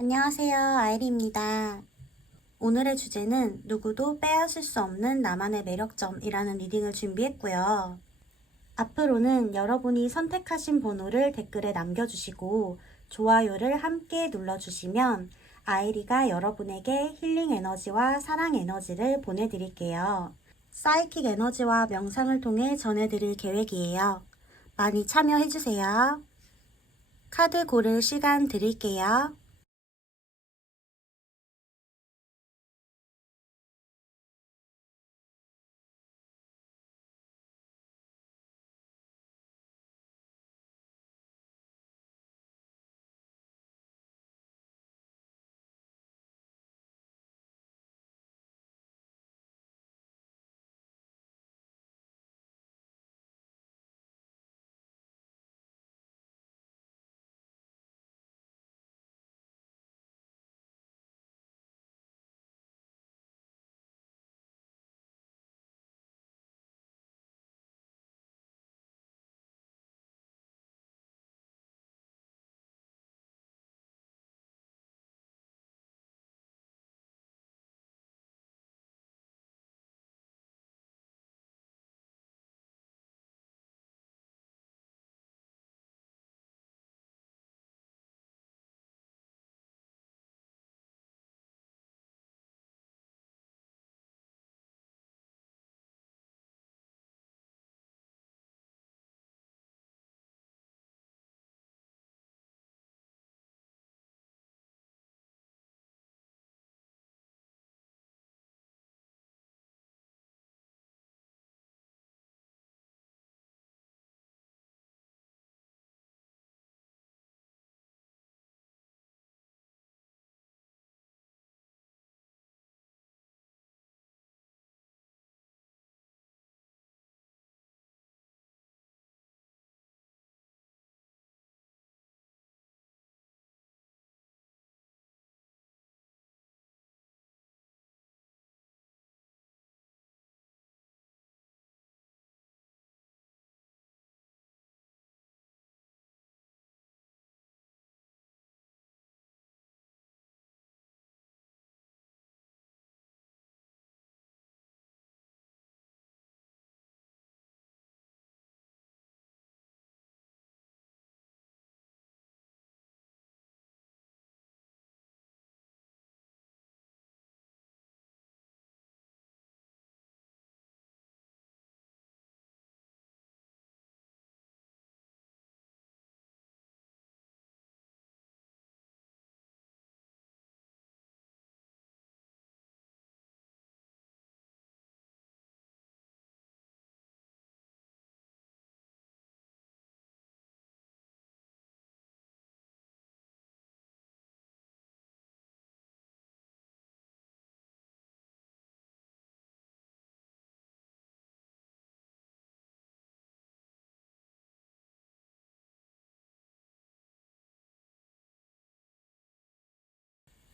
안녕하세요, 아이리입니다. 오늘의 주제는 누구도 빼앗을 수 없는 나만의 매력점이라는 리딩을 준비했고요. 앞으로는 여러분이 선택하신 번호를 댓글에 남겨주시고 좋아요를 함께 눌러주시면 아이리가 여러분에게 힐링 에너지와 사랑 에너지를 보내드릴게요. 사이킥 에너지와 명상을 통해 전해드릴 계획이에요. 많이 참여해주세요. 카드 고를 시간 드릴게요.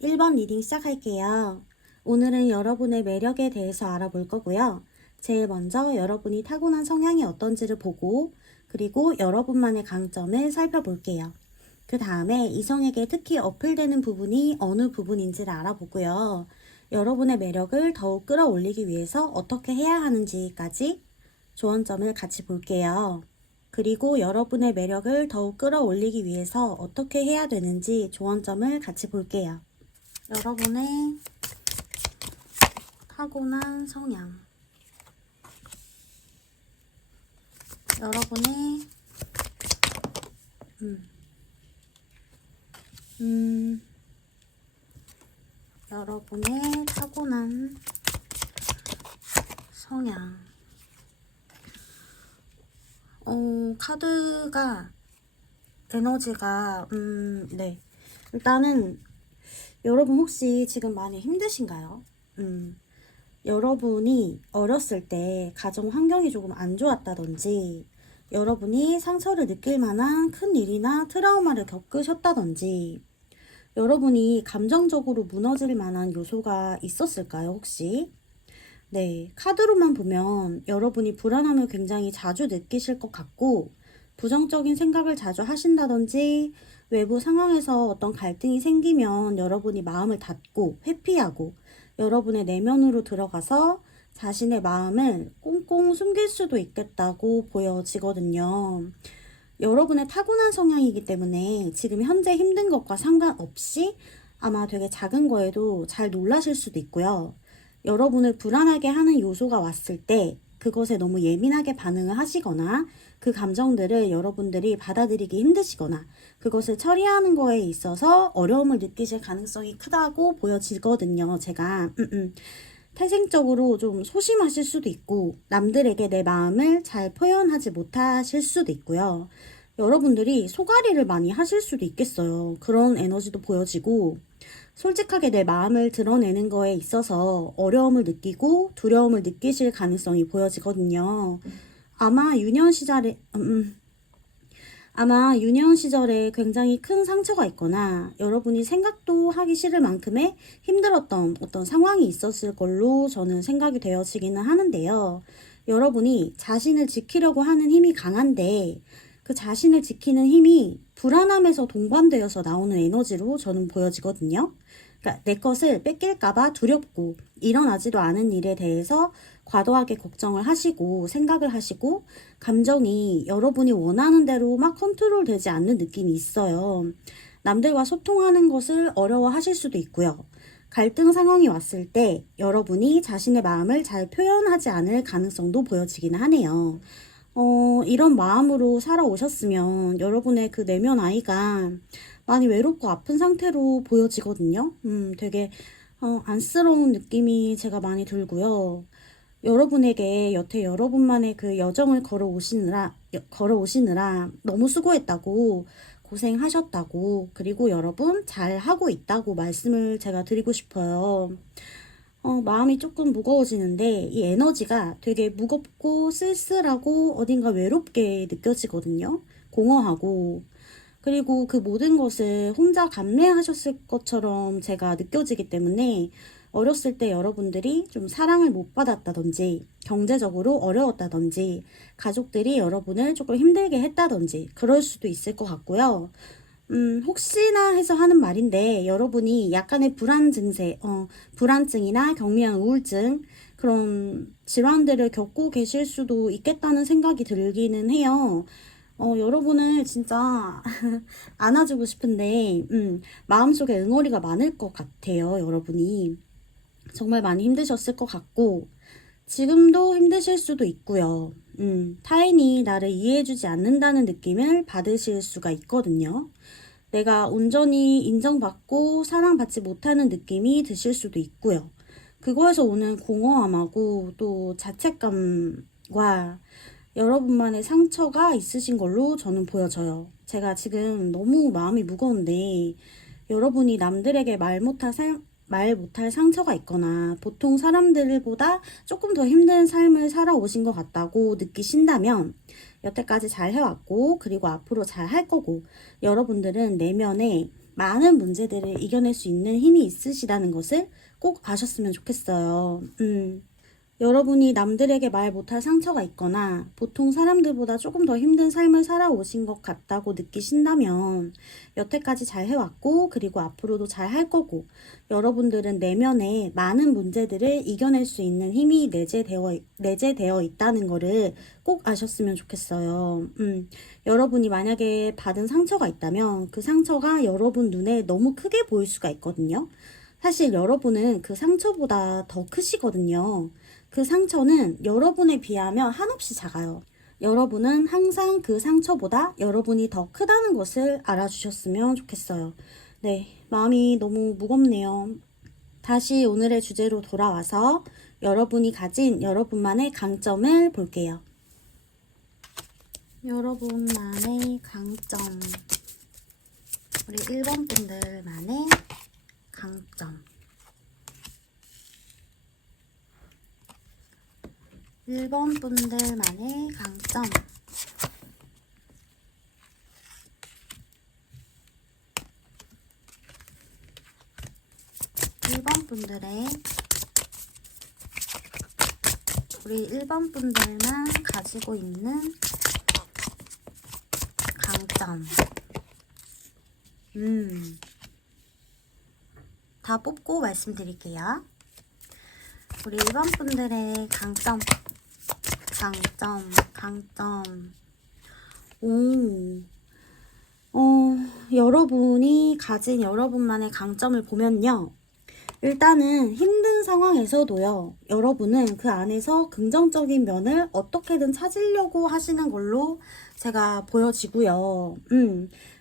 일 번 리딩 시작할게요. 오늘은 여러분의 매력에 대해서 알아볼 거고요. 제일 먼저 여러분이 타고난 성향이 어떤지를 보고 그리고 여러분만의 강점을 살펴볼게요. 그 다음에 이성에게 특히 어필되는 부분이 어느 부분인지를 알아보고요. 여러분의 매력을 더욱 끌어올리기 위해서 어떻게 해야 하는지까지 조언점을 같이 볼게요. 그리고 여러분의 매력을 더욱 끌어올리기 위해서 어떻게 해야 되는지 조언점을 같이 볼게요. 여러분의 타고난 성향, 여러분의 여러분의 타고난 성향. 카드가 에너지가 네. 일단은 여러분 혹시 지금 많이 힘드신가요? 여러분이 어렸을 때 가정 환경이 조금 안 좋았다든지 여러분이 상처를 느낄 만한 큰 일이나 트라우마를 겪으셨다든지 여러분이 감정적으로 무너질 만한 요소가 있었을까요, 혹시? 네, 카드로만 보면 여러분이 불안함을 굉장히 자주 느끼실 것 같고 부정적인 생각을 자주 하신다든지 외부 상황에서 어떤 갈등이 생기면 여러분이 마음을 닫고 회피하고 여러분의 내면으로 들어가서 자신의 마음을 꽁꽁 숨길 수도 있겠다고 보여지거든요. 여러분의 타고난 성향이기 때문에 지금 현재 힘든 것과 상관없이 아마 되게 작은 거에도 잘 놀라실 수도 있고요. 여러분을 불안하게 하는 요소가 왔을 때 그것에 너무 예민하게 반응을 하시거나 그 감정들을 여러분들이 받아들이기 힘드시거나 그것을 처리하는 거에 있어서 어려움을 느끼실 가능성이 크다고 보여지거든요. 제가 태생적으로 좀 소심하실 수도 있고 남들에게 내 마음을 잘 표현하지 못하실 수도 있고요. 여러분들이 소가리를 많이 하실 수도 있겠어요. 그런 에너지도 보여지고 솔직하게 내 마음을 드러내는 거에 있어서 어려움을 느끼고 두려움을 느끼실 가능성이 보여지거든요. 아마 유년 시절에 굉장히 큰 상처가 있거나 여러분이 생각도 하기 싫을 만큼의 힘들었던 어떤 상황이 있었을 걸로 저는 생각이 되어지기는 하는데요. 여러분이 자신을 지키려고 하는 힘이 강한데 그 자신을 지키는 힘이 불안함에서 동반되어서 나오는 에너지로 저는 보여지거든요. 그러니까 내 것을 뺏길까봐 두렵고 일어나지도 않은 일에 대해서 과도하게 걱정을 하시고 생각을 하시고 감정이 여러분이 원하는 대로 막 컨트롤 되지 않는 느낌이 있어요. 남들과 소통하는 것을 어려워하실 수도 있고요. 갈등 상황이 왔을 때 여러분이 자신의 마음을 잘 표현하지 않을 가능성도 보여지기는 하네요. 이런 마음으로 살아오셨으면 여러분의 그 내면 아이가 많이 외롭고 아픈 상태로 보여지거든요. 되게 안쓰러운 느낌이 제가 많이 들고요. 여러분에게 여태 여러분만의 그 여정을 걸어오시느라 너무 수고했다고, 고생하셨다고, 그리고 여러분 잘하고 있다고 말씀을 제가 드리고 싶어요. 마음이 조금 무거워지는데 이 에너지가 되게 무겁고 쓸쓸하고 어딘가 외롭게 느껴지거든요. 공허하고. 그리고 그 모든 것을 혼자 감내하셨을 것처럼 제가 느껴지기 때문에 어렸을 때 여러분들이 좀 사랑을 못 받았다든지 경제적으로 어려웠다든지 가족들이 여러분을 조금 힘들게 했다든지 그럴 수도 있을 것 같고요. 혹시나 해서 하는 말인데 여러분이 약간의 불안증이나 경미한 우울증 그런 질환들을 겪고 계실 수도 있겠다는 생각이 들기는 해요. 여러분을 진짜 안아주고 싶은데 마음속에 응어리가 많을 것 같아요. 여러분이 정말 많이 힘드셨을 것 같고 지금도 힘드실 수도 있고요. 타인이 나를 이해해주지 않는다는 느낌을 받으실 수가 있거든요. 내가 온전히 인정받고 사랑받지 못하는 느낌이 드실 수도 있고요. 그거에서 오는 공허함하고 또 자책감과 여러분만의 상처가 있으신 걸로 저는 보여져요. 제가 지금 너무 마음이 무거운데 여러분이 남들에게 말 못할 상처가 있거나 보통 사람들보다 조금 더 힘든 삶을 살아오신 것 같다고 느끼신다면 여태까지 잘 해왔고 그리고 앞으로 잘 할 거고 여러분들은 내면에 많은 문제들을 이겨낼 수 있는 힘이 있으시다는 것을 꼭 아셨으면 좋겠어요. 여러분이 남들에게 말 못할 상처가 있거나 보통 사람들보다 조금 더 힘든 삶을 살아오신 것 같다고 느끼신다면 여태까지 잘 해왔고 그리고 앞으로도 잘 할 거고 여러분들은 내면에 많은 문제들을 이겨낼 수 있는 힘이 내재되어 있다는 거를 꼭 아셨으면 좋겠어요. 여러분이 만약에 받은 상처가 있다면 그 상처가 여러분 눈에 너무 크게 보일 수가 있거든요. 사실 여러분은 그 상처보다 더 크시거든요. 그 상처는 여러분에 비하면 한없이 작아요. 여러분은 항상 그 상처보다 여러분이 더 크다는 것을 알아주셨으면 좋겠어요. 네, 마음이 너무 무겁네요. 다시 오늘의 주제로 돌아와서 여러분이 가진 여러분만의 강점을 볼게요. 여러분만의 강점. 우리 1번 분들만의 강점. 1번 분들만의 강점. 1번 분들의 우리 1번 분들만 가지고 있는 강점. 다 뽑고 말씀드릴게요. 우리 1번 분들의 강점. 여러분이 가진 여러분만의 강점을 보면요. 일단은 힘든 상황에서도요, 여러분은 그 안에서 긍정적인 면을 어떻게든 찾으려고 하시는 걸로 제가 보여지고요.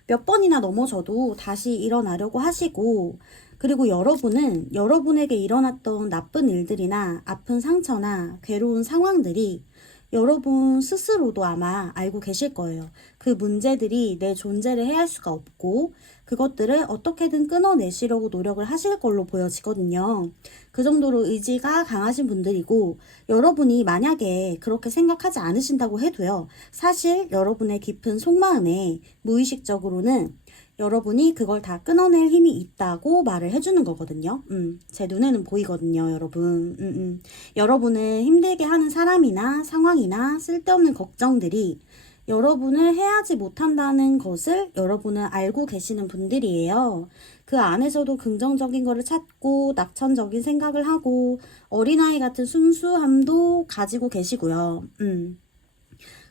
몇 번이나 넘어져도 다시 일어나려고 하시고, 그리고 여러분은 여러분에게 일어났던 나쁜 일들이나 아픈 상처나 괴로운 상황들이 여러분 스스로도 아마 알고 계실 거예요. 그 문제들이 내 존재를 해할 수가 없고 그것들을 어떻게든 끊어내시려고 노력을 하실 걸로 보여지거든요. 그 정도로 의지가 강하신 분들이고 여러분이 만약에 그렇게 생각하지 않으신다고 해도요. 사실 여러분의 깊은 속마음에 무의식적으로는 여러분이 그걸 다 끊어낼 힘이 있다고 말을 해주는 거거든요. 제 눈에는 보이거든요, 여러분. 여러분을 힘들게 하는 사람이나 상황이나 쓸데없는 걱정들이 여러분을 해하지 못한다는 것을 여러분은 알고 계시는 분들이에요. 그 안에서도 긍정적인 거를 찾고 낙천적인 생각을 하고 어린아이 같은 순수함도 가지고 계시고요.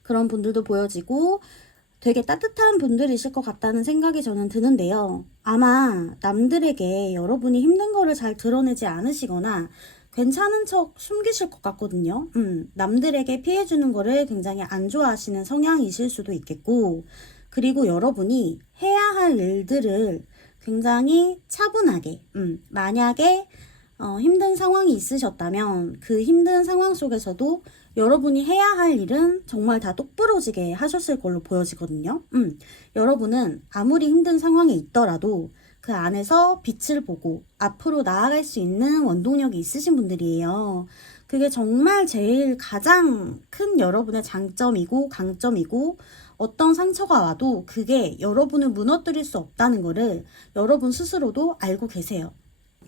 그런 분들도 보여지고 되게 따뜻한 분들이실 것 같다는 생각이 저는 드는데요. 아마 남들에게 여러분이 힘든 거를 잘 드러내지 않으시거나 괜찮은 척 숨기실 것 같거든요. 남들에게 피해주는 거를 굉장히 안 좋아하시는 성향이실 수도 있겠고, 그리고 여러분이 해야 할 일들을 굉장히 차분하게, 만약에 힘든 상황이 있으셨다면 그 힘든 상황 속에서도 여러분이 해야 할 일은 정말 다 똑부러지게 하셨을 걸로 보여지거든요. 여러분은 아무리 힘든 상황에 있더라도 그 안에서 빛을 보고 앞으로 나아갈 수 있는 원동력이 있으신 분들이에요. 그게 정말 제일 가장 큰 여러분의 장점이고 강점이고 어떤 상처가 와도 그게 여러분을 무너뜨릴 수 없다는 거를 여러분 스스로도 알고 계세요.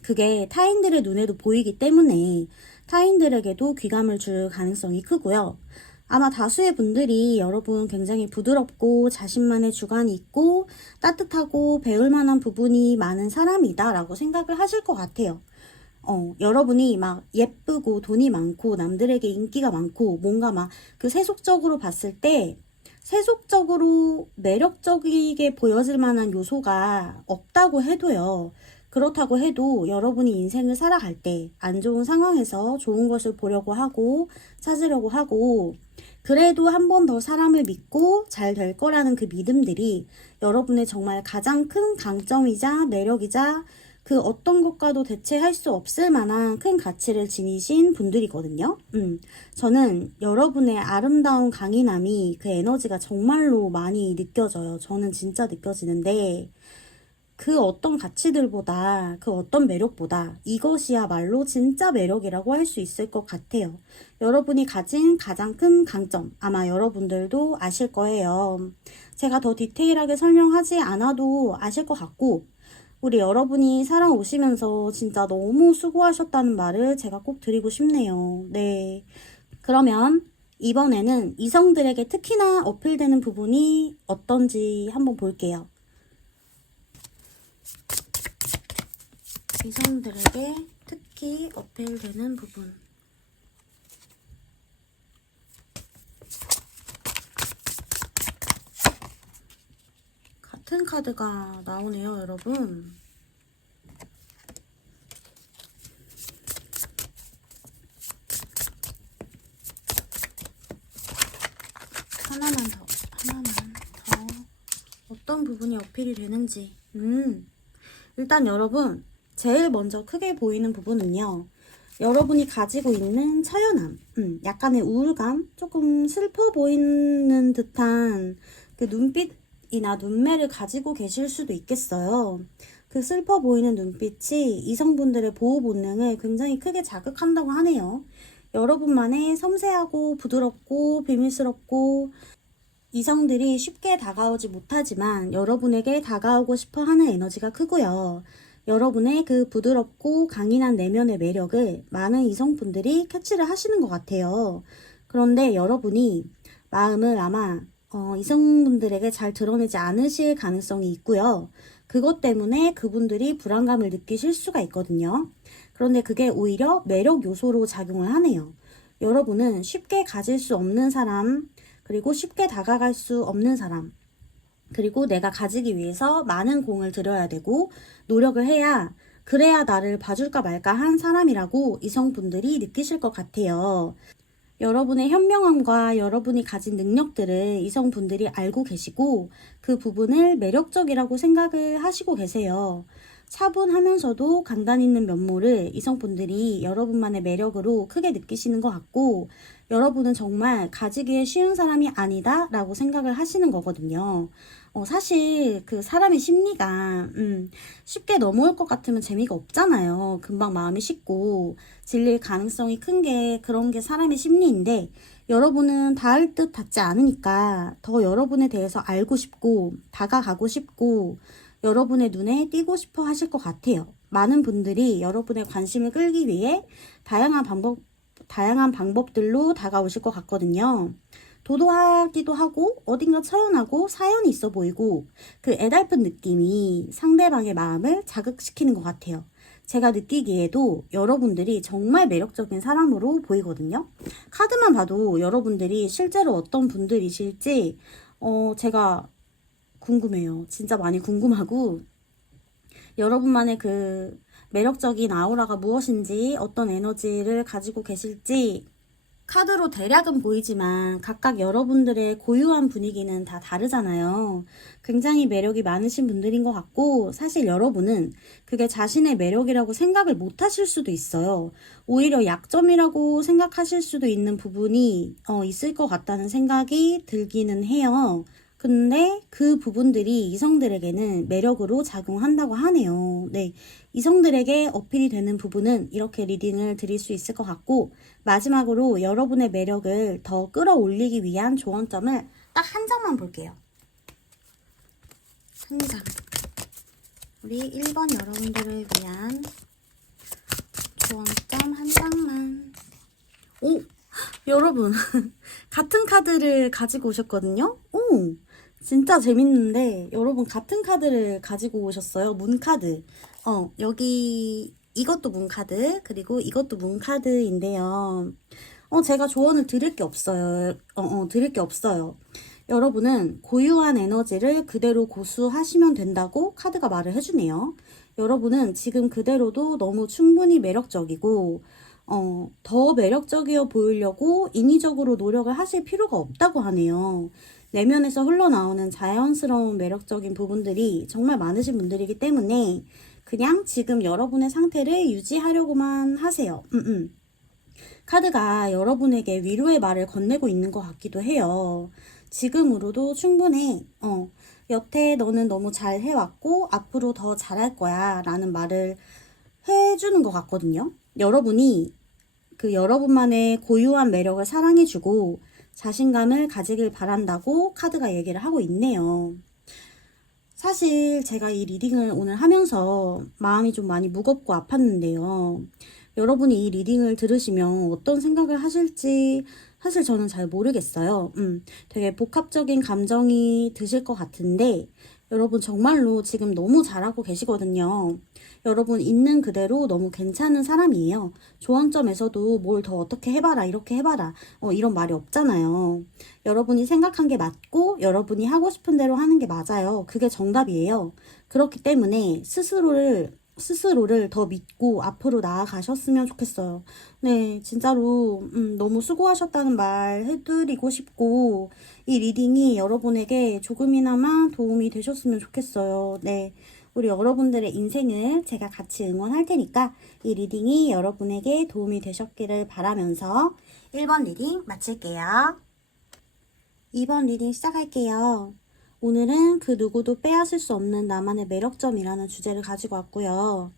그게 타인들의 눈에도 보이기 때문에 타인들에게도 귀감을 줄 가능성이 크고요. 아마 다수의 분들이 여러분 굉장히 부드럽고 자신만의 주관이 있고 따뜻하고 배울 만한 부분이 많은 사람이다 라고 생각을 하실 것 같아요. 여러분이 막 예쁘고 돈이 많고 남들에게 인기가 많고 뭔가 막 그 세속적으로 봤을 때 세속적으로 매력적이게 보여질 만한 요소가 없다고 해도요. 그렇다고 해도 여러분이 인생을 살아갈 때 안 좋은 상황에서 좋은 것을 보려고 하고 찾으려고 하고 그래도 한 번 더 사람을 믿고 잘 될 거라는 그 믿음들이 여러분의 정말 가장 큰 강점이자 매력이자 그 어떤 것과도 대체할 수 없을 만한 큰 가치를 지니신 분들이거든요. 저는 여러분의 아름다운 강인함이 그 에너지가 정말로 많이 느껴져요. 저는 진짜 느껴지는데 그 어떤 가치들보다 그 어떤 매력보다 이것이야말로 진짜 매력이라고 할 수 있을 것 같아요. 여러분이 가진 가장 큰 강점 아마 여러분들도 아실 거예요. 제가 더 디테일하게 설명하지 않아도 아실 것 같고 우리 여러분이 살아오시면서 진짜 너무 수고하셨다는 말을 제가 꼭 드리고 싶네요. 네. 그러면 이번에는 이성들에게 특히나 어필되는 부분이 어떤지 한번 볼게요. 이성들에게 특히 어필되는 부분. 같은 카드가 나오네요, 여러분. 하나만 더. 어떤 부분이 어필이 되는지. 일단 여러분, 제일 먼저 크게 보이는 부분은요. 여러분이 가지고 있는 처연함, 약간의 우울감, 조금 슬퍼 보이는 듯한 그 눈빛이나 눈매를 가지고 계실 수도 있겠어요. 그 슬퍼 보이는 눈빛이 이성분들의 보호 본능을 굉장히 크게 자극한다고 하네요. 여러분만의 섬세하고 부드럽고 비밀스럽고 이성들이 쉽게 다가오지 못하지만 여러분에게 다가오고 싶어 하는 에너지가 크고요. 여러분의 그 부드럽고 강인한 내면의 매력을 많은 이성분들이 캐치를 하시는 것 같아요. 그런데 여러분이 마음을 아마 이성분들에게 잘 드러내지 않으실 가능성이 있고요. 그 그것 때문에 그분들이 불안감을 느끼실 수가 있거든요. 그런데 그게 오히려 매력 요소로 작용을 하네요. 여러분은 쉽게 가질 수 없는 사람, 그리고 쉽게 다가갈 수 없는 사람, 그리고 내가 가지기 위해서 많은 공을 들여야 되고 노력을 해야 그래야 나를 봐줄까 말까 한 사람이라고 이성분들이 느끼실 것 같아요. 여러분의 현명함과 여러분이 가진 능력들을 이성분들이 알고 계시고 그 부분을 매력적이라고 생각을 하시고 계세요. 차분하면서도 강단 있는 면모를 이성분들이 여러분만의 매력으로 크게 느끼시는 것 같고 여러분은 정말 가지기에 쉬운 사람이 아니다 라고 생각을 하시는 거거든요. 사실 그 사람의 심리가 쉽게 넘어올 것 같으면 재미가 없잖아요. 금방 마음이 식고 질릴 가능성이 큰 게 그런 게 사람의 심리인데 여러분은 닿을 듯 닿지 않으니까 더 여러분에 대해서 알고 싶고 다가가고 싶고 여러분의 눈에 띄고 싶어 하실 것 같아요. 많은 분들이 여러분의 관심을 끌기 위해 다양한 방법들로 다가오실 것 같거든요. 도도하기도 하고 어딘가 처연하고 사연이 있어 보이고 그 애달픈 느낌이 상대방의 마음을 자극시키는 것 같아요. 제가 느끼기에도 여러분들이 정말 매력적인 사람으로 보이거든요. 카드만 봐도 여러분들이 실제로 어떤 분들이실지 제가 궁금해요. 진짜 많이 궁금하고 여러분만의 그 매력적인 아우라가 무엇인지 어떤 에너지를 가지고 계실지 카드로 대략은 보이지만 각각 여러분들의 고유한 분위기는 다 다르잖아요. 굉장히 매력이 많으신 분들인 것 같고 사실 여러분은 그게 자신의 매력이라고 생각을 못 하실 수도 있어요. 오히려 약점이라고 생각하실 수도 있는 부분이 있을 것 같다는 생각이 들기는 해요. 근데 그 부분들이 이성들에게는 매력으로 작용한다고 하네요. 네. 이성들에게 어필이 되는 부분은 이렇게 리딩을 드릴 수 있을 것 같고, 마지막으로 여러분의 매력을 더 끌어올리기 위한 조언점을 딱 한 장만 볼게요. 한 장. 우리 1번 여러분들을 위한 조언점 한 장만. 오! 여러분, 같은 카드를 가지고 오셨거든요? 오! 진짜 재밌는데 여러분 같은 카드를 가지고 오셨어요. 문카드. 여기 이것도 문카드 그리고 이것도 문카드인데요. 제가 조언을 드릴 게 없어요. 드릴 게 없어요. 여러분은 고유한 에너지를 그대로 고수하시면 된다고 카드가 말을 해주네요. 여러분은 지금 그대로도 너무 충분히 매력적이고 더 매력적이어 보이려고 인위적으로 노력을 하실 필요가 없다고 하네요. 내면에서 흘러나오는 자연스러운 매력적인 부분들이 정말 많으신 분들이기 때문에 그냥 지금 여러분의 상태를 유지하려고만 하세요. 카드가 여러분에게 위로의 말을 건네고 있는 것 같기도 해요. 지금으로도 충분해. 여태 너는 너무 잘 해왔고 앞으로 더 잘할 거야 라는 말을 해주는 것 같거든요. 여러분이 그 여러분만의 고유한 매력을 사랑해주고 자신감을 가지길 바란다고 카드가 얘기를 하고 있네요. 사실 제가 이 리딩을 오늘 하면서 마음이 좀 많이 무겁고 아팠는데요. 여러분이 이 리딩을 들으시면 어떤 생각을 하실지 사실 저는 잘 모르겠어요. 되게 복합적인 감정이 드실 것 같은데 여러분 정말로 지금 너무 잘하고 계시거든요. 여러분 있는 그대로 너무 괜찮은 사람이에요. 조언점에서도 뭘 더 어떻게 해봐라 이렇게 해봐라 이런 말이 없잖아요. 여러분이 생각한 게 맞고 여러분이 하고 싶은 대로 하는 게 맞아요. 그게 정답이에요. 그렇기 때문에 스스로를 더 믿고 앞으로 나아가셨으면 좋겠어요. 네, 진짜로 너무 수고하셨다는 말 해드리고 싶고 이 리딩이 여러분에게 조금이나마 도움이 되셨으면 좋겠어요. 네, 우리 여러분들의 인생을 제가 같이 응원할 테니까 이 리딩이 여러분에게 도움이 되셨기를 바라면서 1번 리딩 마칠게요. 2번 리딩 시작할게요. 오늘은 그 누구도 빼앗을 수 없는 나만의 매력점이라는 주제를 가지고 왔고요.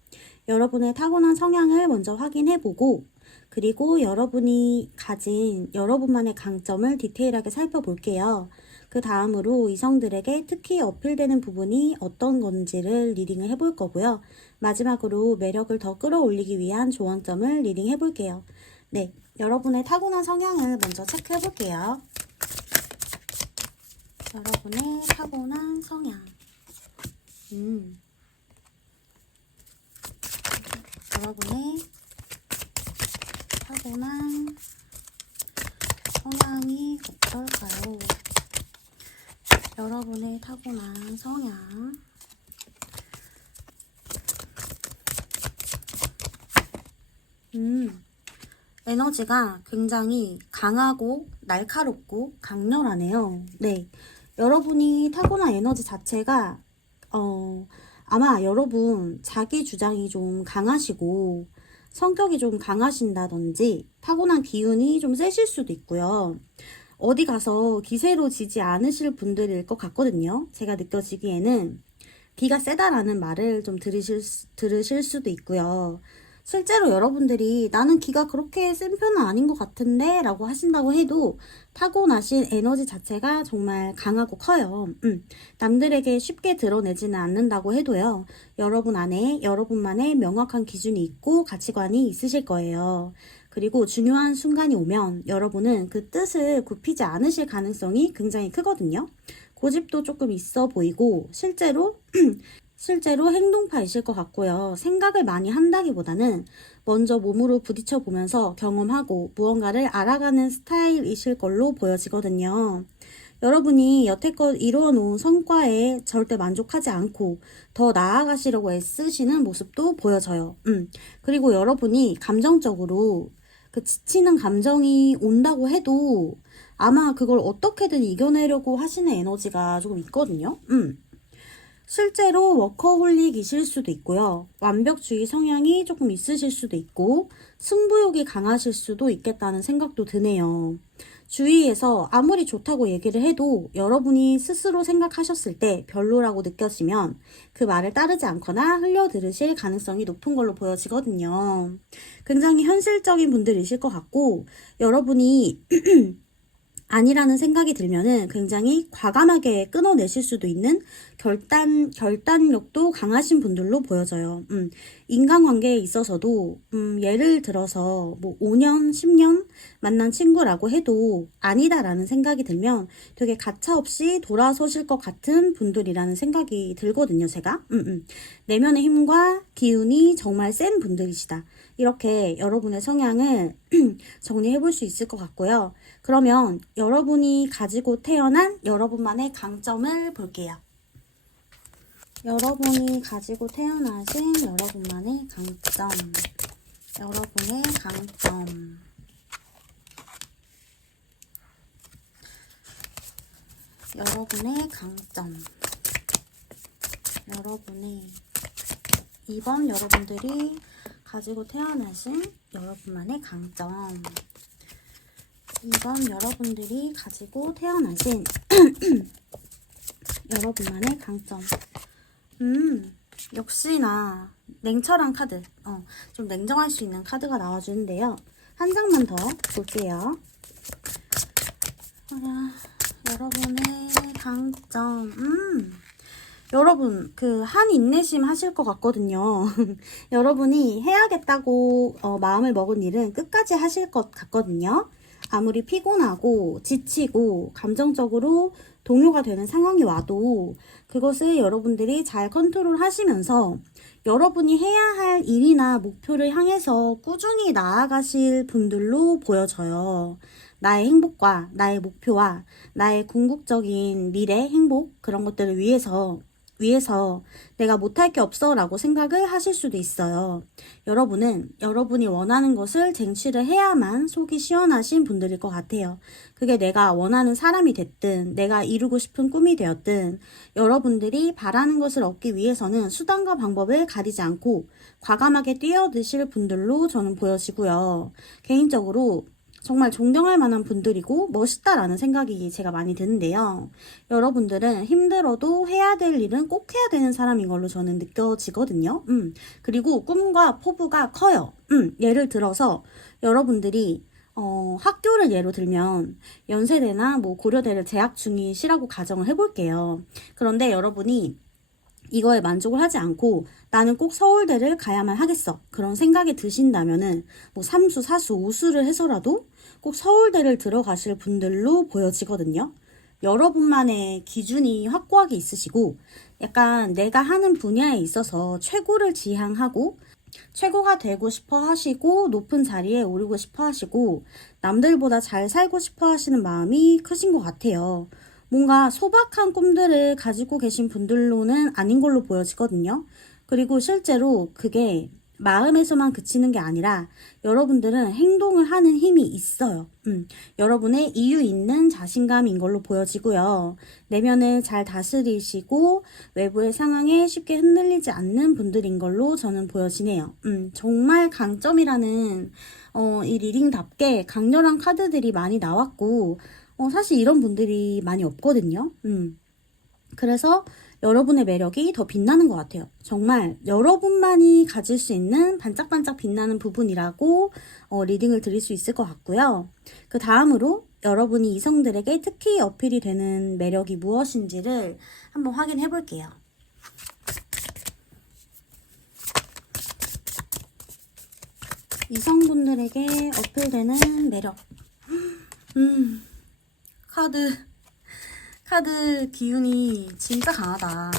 여러분의 타고난 성향을 먼저 확인해보고 그리고 여러분이 가진 여러분만의 강점을 디테일하게 살펴볼게요. 그 다음으로 이성들에게 특히 어필되는 부분이 어떤 건지를 리딩을 해볼 거고요. 마지막으로 매력을 더 끌어올리기 위한 조언점을 리딩 해볼게요. 네, 여러분의 타고난 성향을 먼저 체크해볼게요. 여러분의 타고난 성향. 여러분의 타고난 성향이 어떨까요? 여러분의 타고난 성향. 에너지가 굉장히 강하고 날카롭고 강렬하네요. 네. 여러분이 타고난 에너지 자체가 아마 여러분 자기 주장이 좀 강하시고 성격이 좀 강하신다든지 타고난 기운이 좀 세실 수도 있고요. 어디 가서 기세로 지지 않으실 분들일 것 같거든요. 제가 느껴지기에는 기가 세다라는 말을 좀 들으실 수도 있고요. 실제로 여러분들이 나는 기가 그렇게 센 편은 아닌 것 같은데 라고 하신다고 해도 타고나신 에너지 자체가 정말 강하고 커요. 남들에게 쉽게 드러내지는 않는다고 해도요. 여러분 안에 여러분만의 명확한 기준이 있고 가치관이 있으실 거예요. 그리고 중요한 순간이 오면 여러분은 그 뜻을 굽히지 않으실 가능성이 굉장히 크거든요. 고집도 조금 있어 보이고 실제로 행동파이실 것 같고요. 생각을 많이 한다기보다는 먼저 몸으로 부딪혀 보면서 경험하고 무언가를 알아가는 스타일이실 걸로 보여지거든요. 여러분이 여태껏 이루어 놓은 성과에 절대 만족하지 않고 더 나아가시려고 애쓰시는 모습도 보여져요. 그리고 여러분이 감정적으로 그 지치는 감정이 온다고 해도 아마 그걸 어떻게든 이겨내려고 하시는 에너지가 조금 있거든요. 실제로 워커홀릭이실 수도 있고요. 완벽주의 성향이 조금 있으실 수도 있고 승부욕이 강하실 수도 있겠다는 생각도 드네요. 주위에서 아무리 좋다고 얘기를 해도 여러분이 스스로 생각하셨을 때 별로라고 느껴지면 그 말을 따르지 않거나 흘려들으실 가능성이 높은 걸로 보여지거든요. 굉장히 현실적인 분들이실 것 같고 여러분이 아니라는 생각이 들면은 굉장히 과감하게 끊어내실 수도 있는 결단력도 강하신 분들로 보여져요. 인간관계에 있어서도, 예를 들어서 뭐 5년, 10년 만난 친구라고 해도 아니다라는 생각이 들면 되게 가차없이 돌아서실 것 같은 분들이라는 생각이 들거든요, 제가. 내면의 힘과 기운이 정말 센 분들이시다. 이렇게 여러분의 성향을 정리해 볼 수 있을 것 같고요. 그러면 여러분이 가지고 태어난 여러분만의 강점을 볼게요. 여러분이 가지고 태어나신 여러분만의 강점. 여러분의 강점. 여러분의 강점. 이번 여러분들이 가지고 태어나신 여러분만의 강점. 이번 여러분들이 가지고 태어나신 여러분만의 강점. 역시나 냉철한 카드. 좀 냉정할 수 있는 카드가 나와주는데요. 한 장만 더 볼게요. 여러분의 강점. 여러분 한 인내심 하실 것 같거든요. 여러분이 해야겠다고 마음을 먹은 일은 끝까지 하실 것 같거든요. 아무리 피곤하고 지치고 감정적으로 동요가 되는 상황이 와도 그것을 여러분들이 잘 컨트롤 하시면서 여러분이 해야 할 일이나 목표를 향해서 꾸준히 나아가실 분들로 보여져요. 나의 행복과 나의 목표와 나의 궁극적인 미래, 행복 그런 것들을 위해서 내가 못할 게 없어 라고 생각을 하실 수도 있어요. 여러분은 여러분이 원하는 것을 쟁취를 해야만 속이 시원하신 분들일 것 같아요. 그게 내가 원하는 사람이 됐든 내가 이루고 싶은 꿈이 되었든 여러분들이 바라는 것을 얻기 위해서는 수단과 방법을 가리지 않고 과감하게 뛰어드실 분들로 저는 보여지고요. 개인적으로 정말 존경할 만한 분들이고 멋있다라는 생각이 제가 많이 드는데요. 여러분들은 힘들어도 해야 될 일은 꼭 해야 되는 사람인 걸로 저는 느껴지거든요. 그리고 꿈과 포부가 커요. 예를 들어서 여러분들이 학교를 예로 들면 연세대나 뭐 고려대를 재학 중이시라고 가정을 해볼게요. 그런데 여러분이 이거에 만족을 하지 않고 나는 꼭 서울대를 가야만 하겠어. 그런 생각이 드신다면은 뭐 삼수, 사수, 우수를 해서라도 꼭 서울대를 들어가실 분들로 보여지거든요. 여러분만의 기준이 확고하게 있으시고 약간 내가 하는 분야에 있어서 최고를 지향하고 최고가 되고 싶어 하시고 높은 자리에 오르고 싶어 하시고 남들보다 잘 살고 싶어 하시는 마음이 크신 것 같아요. 뭔가 소박한 꿈들을 가지고 계신 분들로는 아닌 걸로 보여지거든요. 그리고 실제로 그게 마음에서만 그치는 게 아니라 여러분들은 행동을 하는 힘이 있어요. 여러분의 이유 있는 자신감인 걸로 보여지고요. 내면을 잘 다스리시고 외부의 상황에 쉽게 흔들리지 않는 분들인 걸로 저는 보여지네요. 정말 강점이라는 이 리딩답게 강렬한 카드들이 많이 나왔고 사실 이런 분들이 많이 없거든요. 그래서 여러분의 매력이 더 빛나는 것 같아요. 정말 여러분만이 가질 수 있는 반짝반짝 빛나는 부분이라고 리딩을 드릴 수 있을 것 같고요. 그 다음으로 여러분이 이성들에게 특히 어필이 되는 매력이 무엇인지를 한번 확인해 볼게요. 이성분들에게 어필되는 매력. 카드 기운이 진짜 강하다.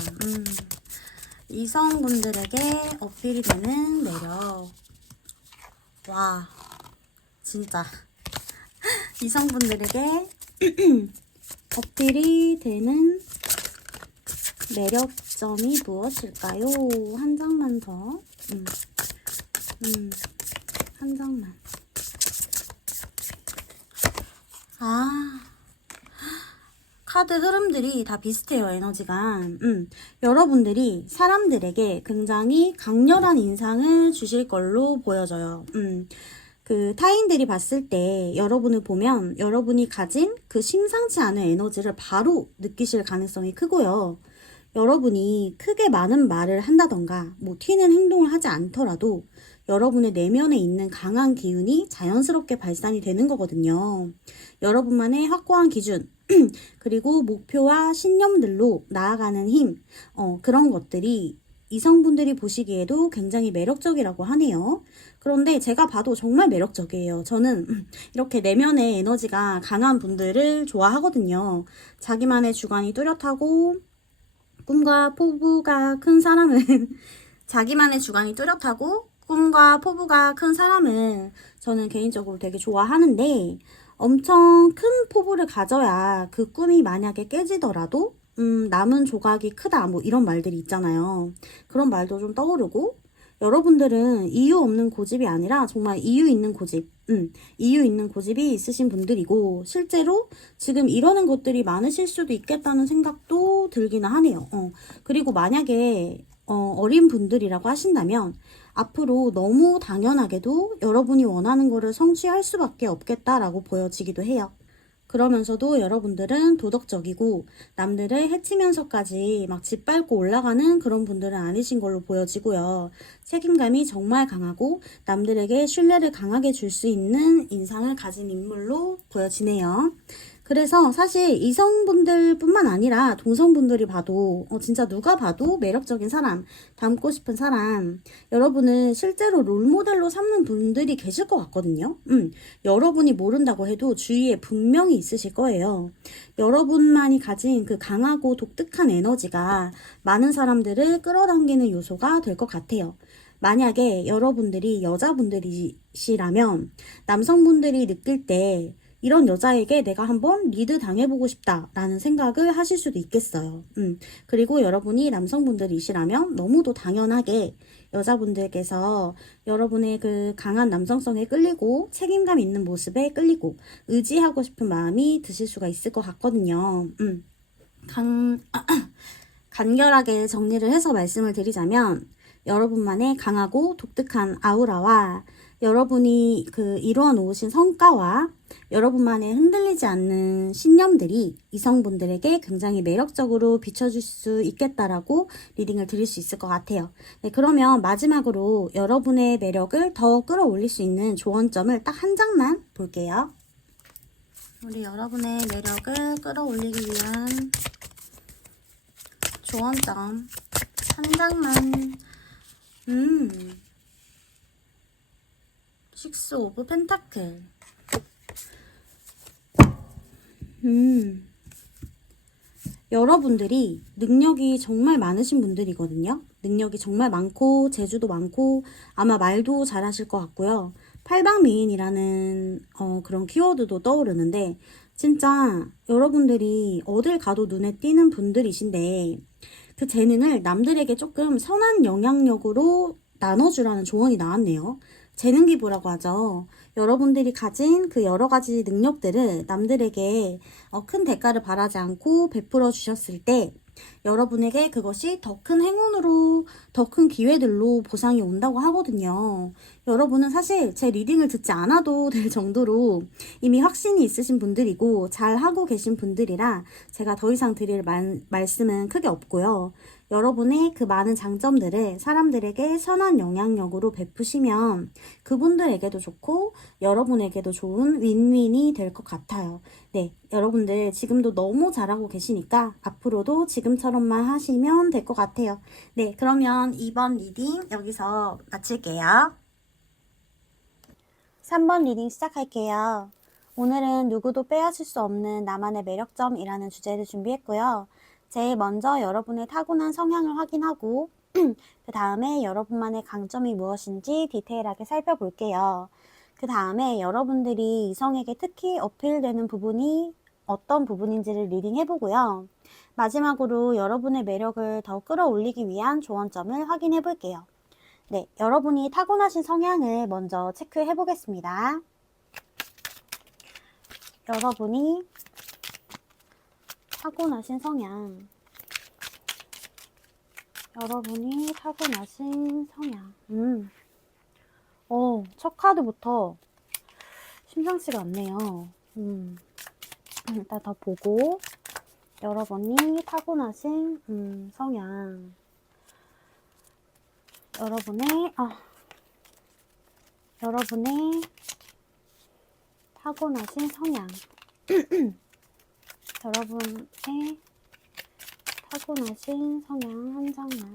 이성분들에게 어필이 되는 매력. 와, 진짜. 이성분들에게 어필이 되는 매력점이 무엇일까요? 한 장만 더. 한 장만. 카드 흐름들이 다 비슷해요, 에너지가. 여러분들이 사람들에게 굉장히 강렬한 인상을 주실 걸로 보여져요. 그 타인들이 봤을 때 여러분을 보면 여러분이 가진 그 심상치 않은 에너지를 바로 느끼실 가능성이 크고요. 여러분이 크게 많은 말을 한다던가 뭐 튀는 행동을 하지 않더라도 여러분의 내면에 있는 강한 기운이 자연스럽게 발산이 되는 거거든요. 여러분만의 확고한 기준, 그리고 목표와 신념들로 나아가는 힘, 그런 것들이 이성분들이 보시기에도 굉장히 매력적이라고 하네요. 그런데 제가 봐도 정말 매력적이에요. 저는 이렇게 내면의 에너지가 강한 분들을 좋아하거든요. 자기만의 주관이 뚜렷하고 꿈과 포부가 큰 사람은 자기만의 주관이 뚜렷하고 꿈과 포부가 큰 사람은 저는 개인적으로 되게 좋아하는데 엄청 큰 포부를 가져야 그 꿈이 만약에 깨지더라도 남은 조각이 크다 뭐 이런 말들이 있잖아요. 그런 말도 좀 떠오르고 여러분들은 이유 없는 고집이 아니라 정말 이유 있는 고집, 이유 있는 고집이 있으신 분들이고 실제로 지금 이러는 것들이 많으실 수도 있겠다는 생각도 들기는 하네요. 그리고 만약에 어린 분들이라고 하신다면 앞으로 너무 당연하게도 여러분이 원하는 거를 성취할 수밖에 없겠다라고 보여지기도 해요. 그러면서도 여러분들은 도덕적이고 남들을 해치면서까지 막 짓밟고 올라가는 그런 분들은 아니신 걸로 보여지고요. 책임감이 정말 강하고 남들에게 신뢰를 강하게 줄 수 있는 인상을 가진 인물로 보여지네요. 그래서 사실 이성분들뿐만 아니라 동성분들이 봐도 진짜 누가 봐도 매력적인 사람, 닮고 싶은 사람 여러분은 실제로 롤모델로 삼는 분들이 계실 것 같거든요. 여러분이 모른다고 해도 주위에 분명히 있으실 거예요. 여러분만이 가진 그 강하고 독특한 에너지가 많은 사람들을 끌어당기는 요소가 될 것 같아요. 만약에 여러분들이 여자분들이시라면 남성분들이 느낄 때 이런 여자에게 내가 한번 리드 당해보고 싶다라는 생각을 하실 수도 있겠어요. 그리고 여러분이 남성분들이시라면 너무도 당연하게 여자분들께서 여러분의 그 강한 남성성에 끌리고 책임감 있는 모습에 끌리고 의지하고 싶은 마음이 드실 수가 있을 것 같거든요. 간결하게 정리를 해서 말씀을 드리자면 여러분만의 강하고 독특한 아우라와 여러분이 그 이루어 놓으신 성과와 여러분만의 흔들리지 않는 신념들이 이성분들에게 굉장히 매력적으로 비춰줄 수 있겠다라고 리딩을 드릴 수 있을 것 같아요. 네, 그러면 마지막으로 여러분의 매력을 더 끌어올릴 수 있는 조언점을 딱 한 장만 볼게요. 우리 여러분의 매력을 끌어올리기 위한 조언점 한 장만. 식스 오브 펜타클. 여러분들이 능력이 정말 많으신 분들이거든요. 능력이 정말 많고 재주도 많고 아마 말도 잘하실 것 같고요. 팔방미인이라는 그런 키워드도 떠오르는데 진짜 여러분들이 어딜 가도 눈에 띄는 분들이신데 그 재능을 남들에게 조금 선한 영향력으로 나눠주라는 조언이 나왔네요. 재능 기부라고 하죠. 여러분들이 가진 그 여러 가지 능력들을 남들에게 큰 대가를 바라지 않고 베풀어 주셨을 때 여러분에게 그것이 더 큰 행운으로, 더 큰 기회들로 보상이 온다고 하거든요. 여러분은 사실 제 리딩을 듣지 않아도 될 정도로 이미 확신이 있으신 분들이고 잘 하고 계신 분들이라 제가 더 이상 드릴 말씀은 크게 없고요. 여러분의 그 많은 장점들을 사람들에게 선한 영향력으로 베푸시면 그분들에게도 좋고 여러분에게도 좋은 윈윈이 될 것 같아요. 네, 여러분들 지금도 너무 잘하고 계시니까 앞으로도 지금처럼만 하시면 될 것 같아요. 네, 그러면 이번 리딩 여기서 마칠게요. 3번 리딩 시작할게요. 오늘은 누구도 빼앗을 수 없는 나만의 매력점이라는 주제를 준비했고요. 제일 먼저 여러분의 타고난 성향을 확인하고 그 다음에 여러분만의 강점이 무엇인지 디테일하게 살펴볼게요. 그 다음에 여러분들이 이성에게 특히 어필되는 부분이 어떤 부분인지를 리딩해보고요. 마지막으로 여러분의 매력을 더 끌어올리기 위한 조언점을 확인해볼게요. 네, 여러분이 타고나신 성향을 먼저 체크해 보겠습니다. 여러분이 타고나신 성향. 여러분이 타고나신 성향. 첫 카드부터 심상치가 않네요. 일단 더 보고, 여러분이 타고나신 성향. 여러분의 타고나신 성향. 여러분의 타고나신 성향 한 장만.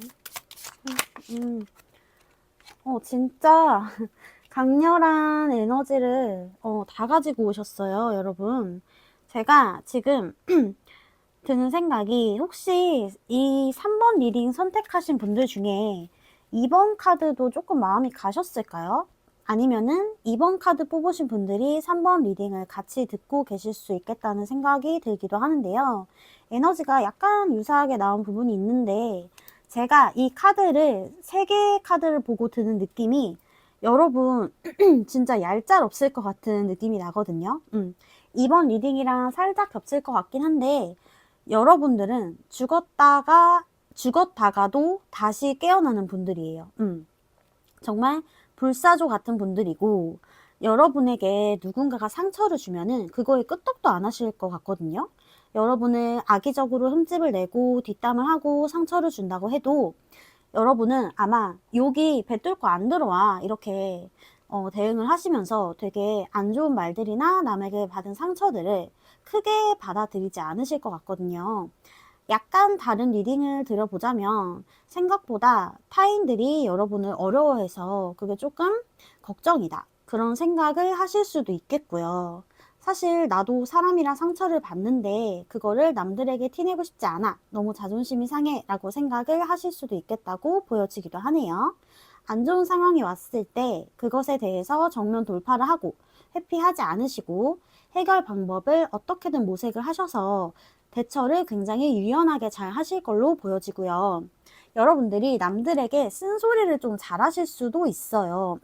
진짜 강렬한 에너지를 다 가지고 오셨어요, 여러분. 제가 지금 드는 생각이 혹시 이 3번 리딩 선택하신 분들 중에 2번 카드도 조금 마음이 가셨을까요? 아니면은 2번 카드 뽑으신 분들이 3번 리딩을 같이 듣고 계실 수 있겠다는 생각이 들기도 하는데요. 에너지가 약간 유사하게 나온 부분이 있는데 제가 이 카드를 3개의 카드를 보고 드는 느낌이 여러분 진짜 얄짤없을 것 같은 느낌이 나거든요. 2번 리딩이랑 살짝 겹칠 것 같긴 한데 여러분들은 죽었다가도 다시 깨어나는 분들이에요. 정말 불사조 같은 분들이고 여러분에게 누군가가 상처를 주면은 그거에 끄떡도 안 하실 것 같거든요. 여러분을 악의적으로 흠집을 내고 뒷담을 하고 상처를 준다고 해도 여러분은 아마 여기 뱉을 거 안 들어와 이렇게 대응을 하시면서 되게 안 좋은 말들이나 남에게 받은 상처들을 크게 받아들이지 않으실 것 같거든요. 약간 다른 리딩을 들어보자면 생각보다 타인들이 여러분을 어려워해서 그게 조금 걱정이다. 그런 생각을 하실 수도 있겠고요. 사실 나도 사람이랑 상처를 받는데 그거를 남들에게 티내고 싶지 않아. 너무 자존심이 상해 라고 생각을 하실 수도 있겠다고 보여지기도 하네요. 안 좋은 상황이 왔을 때 그것에 대해서 정면 돌파를 하고 회피하지 않으시고 해결 방법을 어떻게든 모색을 하셔서 대처를 굉장히 유연하게 잘 하실 걸로 보여지고요. 여러분들이 남들에게 쓴소리를 좀 잘하실 수도 있어요.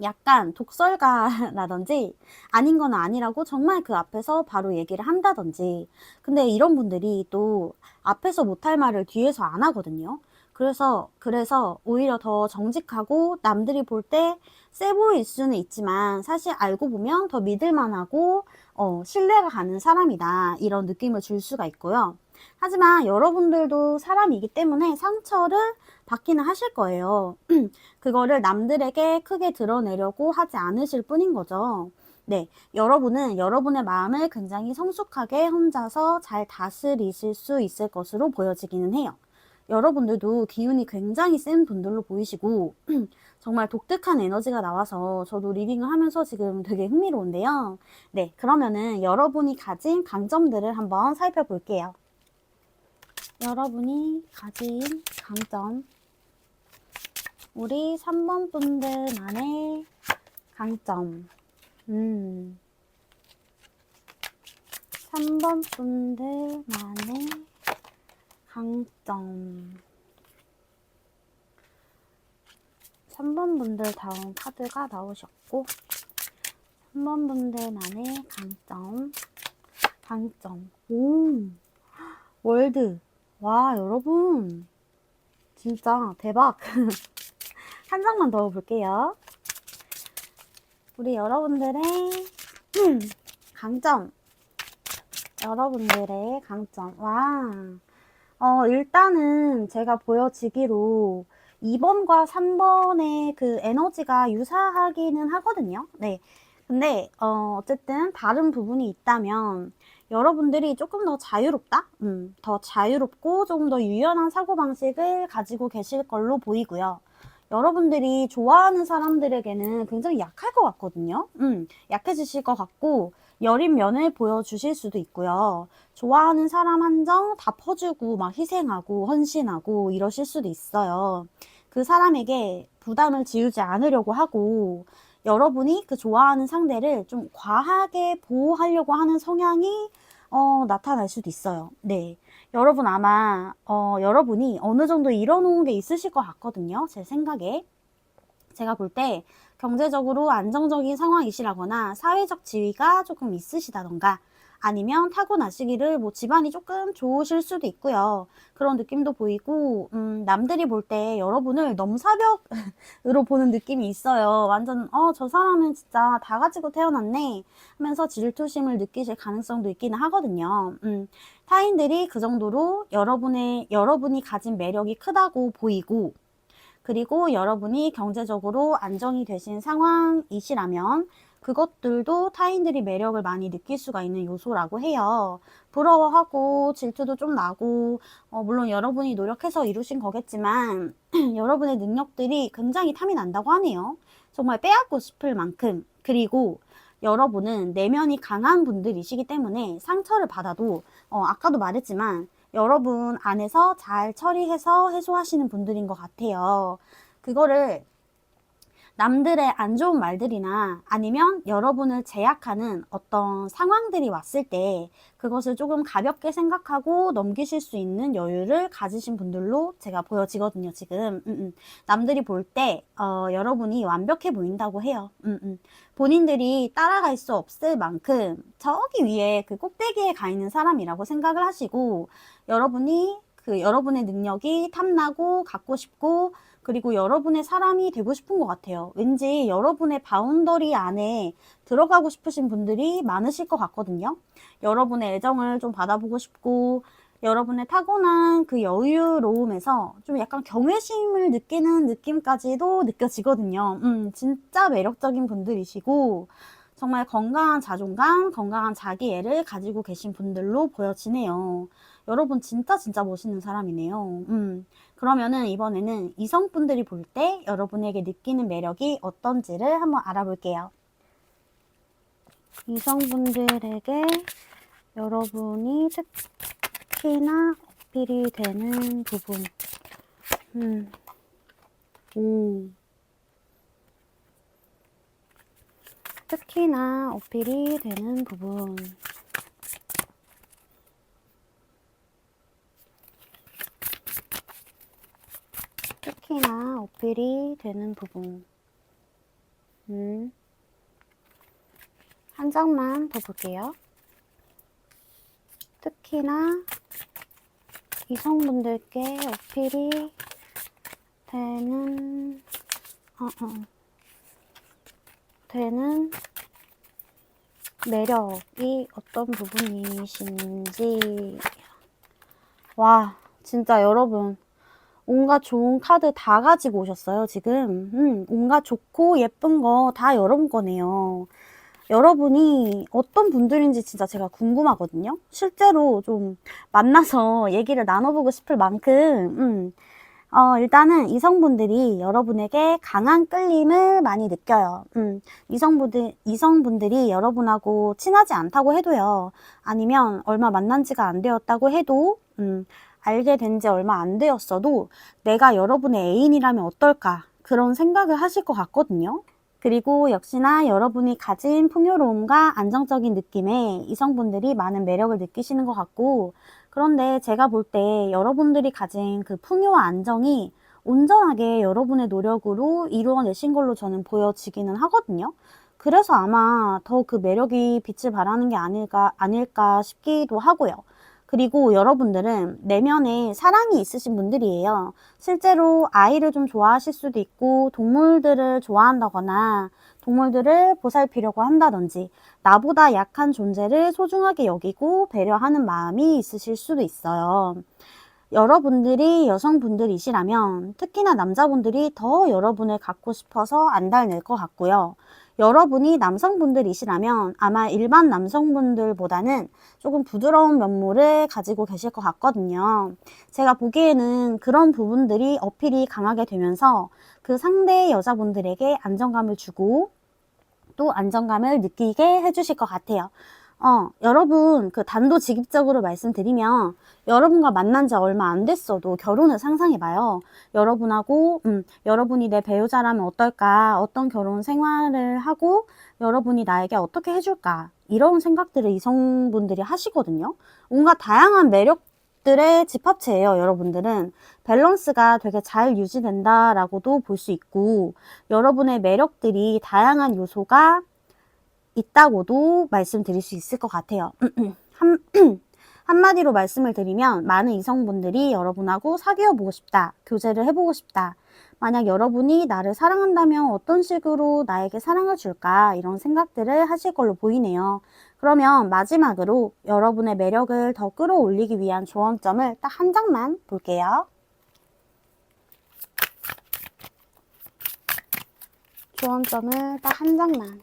약간 독설가라든지 아닌 건 아니라고 정말 그 앞에서 바로 얘기를 한다든지. 근데 이런 분들이 또 앞에서 못할 말을 뒤에서 안 하거든요. 그래서 오히려 더 정직하고 남들이 볼 때 세 보일 수는 있지만 사실 알고 보면 더 믿을만하고 신뢰가 가는 사람이다 이런 느낌을 줄 수가 있고요. 하지만 여러분들도 사람이기 때문에 상처를 받기는 하실 거예요. 그거를 남들에게 크게 드러내려고 하지 않으실 뿐인 거죠. 네, 여러분은 여러분의 마음을 굉장히 성숙하게 혼자서 잘 다스리실 수 있을 것으로 보여지기는 해요. 여러분들도 기운이 굉장히 센 분들로 보이시고 정말 독특한 에너지가 나와서 저도 리딩을 하면서 지금 되게 흥미로운데요. 네, 그러면은 여러분이 가진 강점들을 한번 살펴볼게요. 여러분이 가진 강점. 우리 3번 분들만의 강점. 3번 분들만의 강점. 3번 분들 다음 카드가 나오셨고, 3번 분들만의 강점. 강점. 오, 월드. 와, 여러분. 진짜 대박. 한 장만 더 볼게요. 우리 여러분들의 강점. 여러분들의 강점. 와. 일단은 제가 보여지기로 2번과 3번의 그 에너지가 유사하기는 하거든요. 네. 근데, 어쨌든 다른 부분이 있다면, 여러분들이 조금 더 자유롭다? 더 자유롭고 조금 더 유연한 사고방식을 가지고 계실 걸로 보이고요. 여러분들이 좋아하는 사람들에게는 굉장히 약할 것 같거든요. 약해지실 것 같고, 여린 면을 보여주실 수도 있고요. 좋아하는 사람 한정 다 퍼주고 막 희생하고 헌신하고 이러실 수도 있어요. 그 사람에게 부담을 지우지 않으려고 하고 여러분이 그 좋아하는 상대를 좀 과하게 보호하려고 하는 성향이 나타날 수도 있어요. 네. 여러분 아마 여러분이 어느 정도 이뤄놓은 게 있으실 것 같거든요. 제 생각에. 제가 볼 때 경제적으로 안정적인 상황이시라거나 사회적 지위가 조금 있으시다던가 아니면 타고나시기를 뭐 집안이 조금 좋으실 수도 있고요. 그런 느낌도 보이고 남들이 볼 때 여러분을 넘사벽으로 보는 느낌이 있어요. 완전 저 사람은 진짜 다 가지고 태어났네 하면서 질투심을 느끼실 가능성도 있기는 하거든요. 타인들이 그 정도로 여러분이 가진 매력이 크다고 보이고 그리고 여러분이 경제적으로 안정이 되신 상황이시라면 그것들도 타인들이 매력을 많이 느낄 수가 있는 요소라고 해요. 부러워하고 질투도 좀 나고 물론 여러분이 노력해서 이루신 거겠지만 여러분의 능력들이 굉장히 탐이 난다고 하네요. 정말 빼앗고 싶을 만큼. 그리고 여러분은 내면이 강한 분들이시기 때문에 상처를 받아도 아까도 말했지만 여러분 안에서 잘 처리해서 해소하시는 분들인 것 같아요. 그거를 남들의 안 좋은 말들이나 아니면 여러분을 제약하는 어떤 상황들이 왔을 때 그것을 조금 가볍게 생각하고 넘기실 수 있는 여유를 가지신 분들로 제가 보여지거든요, 지금. 남들이 볼 때, 여러분이 완벽해 보인다고 해요. 본인들이 따라갈 수 없을 만큼 저기 위에 그 꼭대기에 가 있는 사람이라고 생각을 하시고 여러분이 여러분의 능력이 탐나고 갖고 싶고 그리고 여러분의 사람이 되고 싶은 것 같아요. 왠지 여러분의 바운더리 안에 들어가고 싶으신 분들이 많으실 것 같거든요. 여러분의 애정을 좀 받아보고 싶고 여러분의 타고난 그 여유로움에서 좀 약간 경외심을 느끼는 느낌까지도 느껴지거든요. 진짜 매력적인 분들이시고 정말 건강한 자존감, 건강한 자기애를 가지고 계신 분들로 보여지네요. 여러분 진짜 멋있는 사람이네요. 그러면은 이번에는 이성분들이 볼 때 여러분에게 느끼는 매력이 어떤지를 한번 알아볼게요. 이성분들에게 여러분이 특히나 어필이 되는 부분. 특히나 어필이 되는 부분. 특히나 어필이 되는 부분. 한 장만 더 볼게요. 특히나 이성분들께 어필이 되는 매력이 어떤 부분이신지. 와, 진짜 여러분 온갖 좋은 카드 다 가지고 오셨어요, 지금. 온갖 좋고 예쁜 거 다 여러분 거네요. 여러분이 어떤 분들인지 진짜 제가 궁금하거든요. 실제로 좀 만나서 얘기를 나눠보고 싶을 만큼, 일단은 이성분들이 여러분에게 강한 끌림을 많이 느껴요. 이성분들이 여러분하고 친하지 않다고 해도요. 아니면 얼마 만난 지가 안 되었다고 해도, 알게 된 지 얼마 안 되었어도 내가 여러분의 애인이라면 어떨까? 그런 생각을 하실 것 같거든요. 그리고 역시나 여러분이 가진 풍요로움과 안정적인 느낌에 이성분들이 많은 매력을 느끼시는 것 같고, 그런데 제가 볼 때 여러분들이 가진 그 풍요와 안정이 온전하게 여러분의 노력으로 이루어내신 걸로 저는 보여지기는 하거든요. 그래서 아마 더 그 매력이 빛을 발하는 게 아닐까 싶기도 하고요. 그리고 여러분들은 내면에 사랑이 있으신 분들이에요. 실제로 아이를 좀 좋아하실 수도 있고, 동물들을 좋아한다거나, 동물들을 보살피려고 한다든지, 나보다 약한 존재를 소중하게 여기고 배려하는 마음이 있으실 수도 있어요. 여러분들이 여성분들이시라면 특히나 남자분들이 더 여러분을 갖고 싶어서 안달낼 것 같고요. 여러분이 남성분들이시라면 아마 일반 남성분들보다는 조금 부드러운 면모를 가지고 계실 것 같거든요. 제가 보기에는 그런 부분들이 어필이 강하게 되면서 그 상대 여자분들에게 안정감을 주고 또 안정감을 느끼게 해주실 것 같아요. 여러분, 그 단도직입적으로 말씀드리면, 여러분과 만난 지 얼마 안 됐어도 결혼을 상상해봐요. 여러분이 내 배우자라면 어떨까? 어떤 결혼 생활을 하고, 여러분이 나에게 어떻게 해줄까? 이런 생각들을 이성분들이 하시거든요. 온갖 다양한 매력들의 집합체예요, 여러분들은. 밸런스가 되게 잘 유지된다라고도 볼 수 있고, 여러분의 매력들이 다양한 요소가 있다고도 말씀드릴 수 있을 것 같아요. 한마디로 말씀을 드리면 많은 이성분들이 여러분하고 사귀어 보고 싶다, 교제를 해보고 싶다. 만약 여러분이 나를 사랑한다면 어떤 식으로 나에게 사랑을 줄까 이런 생각들을 하실 걸로 보이네요. 그러면 마지막으로 여러분의 매력을 더 끌어올리기 위한 조언점을 딱 한 장만 볼게요. 조언점을 딱 한 장만.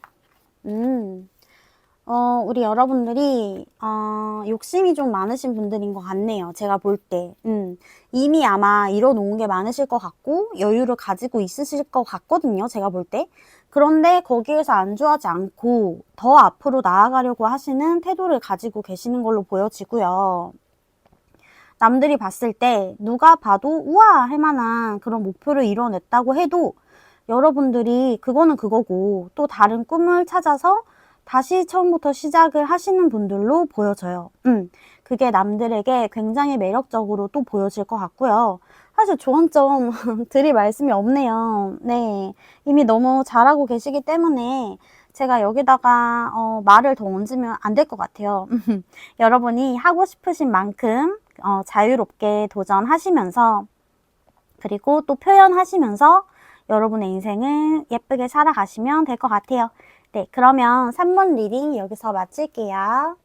우리 여러분들이, 욕심이 좀 많으신 분들인 것 같네요. 제가 볼 때. 이미 아마 이뤄놓은 게 많으실 것 같고, 여유를 가지고 있으실 것 같거든요. 제가 볼 때. 그런데 거기에서 안주하지 않고, 더 앞으로 나아가려고 하시는 태도를 가지고 계시는 걸로 보여지고요. 남들이 봤을 때, 누가 봐도 우와! 할 만한 그런 목표를 이뤄냈다고 해도, 여러분들이 그거는 그거고, 또 다른 꿈을 찾아서 다시 처음부터 시작을 하시는 분들로 보여져요. 그게 남들에게 굉장히 매력적으로 또 보여질 것 같고요. 사실 조언점 드릴 말씀이 없네요. 네. 이미 너무 잘하고 계시기 때문에 제가 여기다가 말을 더 얹으면 안 될 것 같아요. 여러분이 하고 싶으신 만큼 자유롭게 도전하시면서 그리고 또 표현하시면서 여러분의 인생을 예쁘게 살아가시면 될 것 같아요. 네, 그러면 3번 리딩 여기서 마칠게요.